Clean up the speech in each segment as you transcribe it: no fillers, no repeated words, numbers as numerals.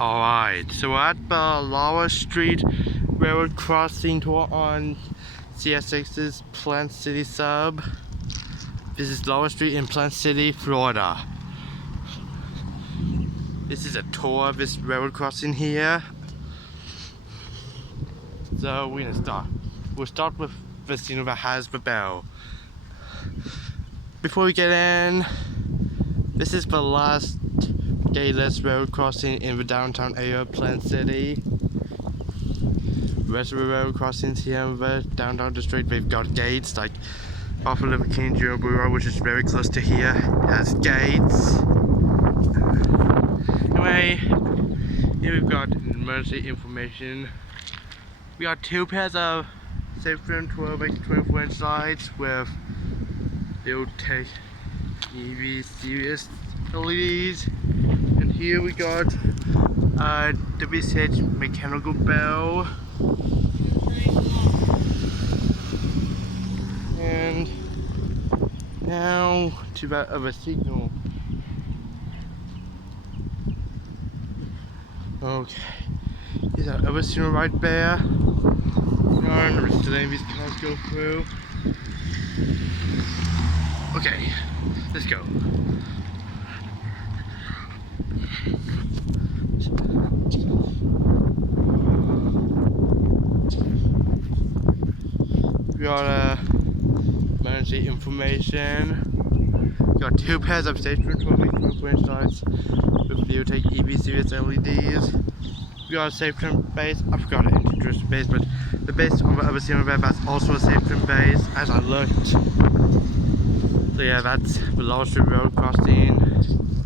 Alright, so at the Lower Street Railroad crossing tour on CSX's Plant City sub. This is Lower Street in Plant City, Florida. This is a tour of this railroad crossing here. So we're gonna start. We'll start with the scene that has the bell. Before we get in, this is the last gateless railroad crossing in the downtown area of Plant City. The rest of the railroad crossings here in the downtown district, they've got gates, like off of the King Jr. Bureau, which is very close to here, has gates. Anyway, here we've got emergency information. We got two pairs of Safetrim 12x24 inch lights with Build-Tech EV series LEDs. And here we got a WCH mechanical bell. And now to that other signal. Okay, here's our other signal right there. And we're just letting these cars go through. Okay, let's go. We got emergency information. We got two pairs of Safetrim 12x24 inch lights with Build-Tech EV series LEDs. We got a Safetrim base. I forgot to introduce the base, but the base on the other side of that's also a Safetrim base as I looked. So yeah, that's the Lower Street Road crossing.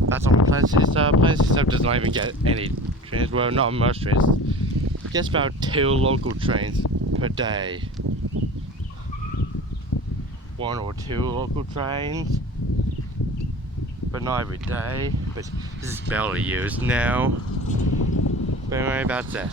That's on Plant City sub. Plant City sub does not even get any trains. Well, not most trains. It gets about 2 local trains per day. 1 or 2 local trains, but not every day. But this is barely used now. But anyway, that's it.